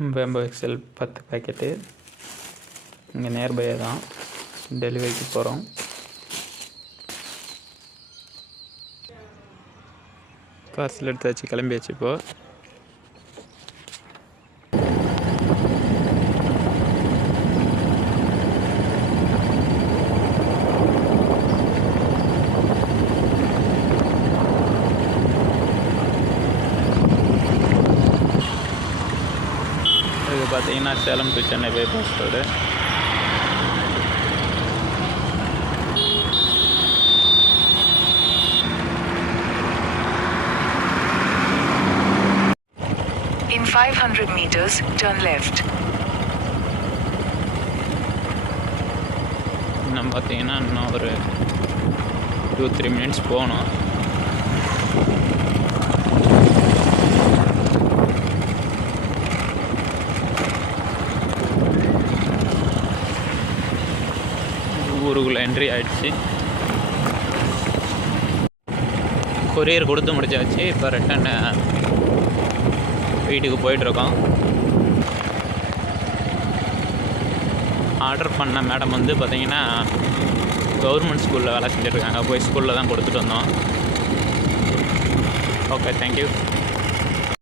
வேம்போ XL 10 packet. இங்கே நியர்பையே தான், டெலிவரிக்கு போகிறோம். பார்சல் எடுத்தாச்சு, கிளம்பியாச்சு. இப்போது இது பார்த்தீங்கன்னா Salem to Chennai bypass road. In 500 meters, turn left. இன்னும் பார்த்தீங்கன்னா இன்னும் ஒரு 2-3 மினிட்ஸ் போகணும். ஊருக்குள்ளே என்ட்ரி ஆகிடுச்சு. கொரியர் கொடுத்து முடிச்சாச்சு. இப்போ ரிட்டன் வீட்டுக்கு போயிட்டுருக்கோம். ஆர்டர் பண்ண மேடம் வந்து பார்த்திங்கன்னா கவர்மெண்ட் ஸ்கூலில் வேலை செஞ்சுட்ருக்காங்க. போய் ஸ்கூலில் தான் கொடுத்துட்டு வந்தோம். Okay, thank you.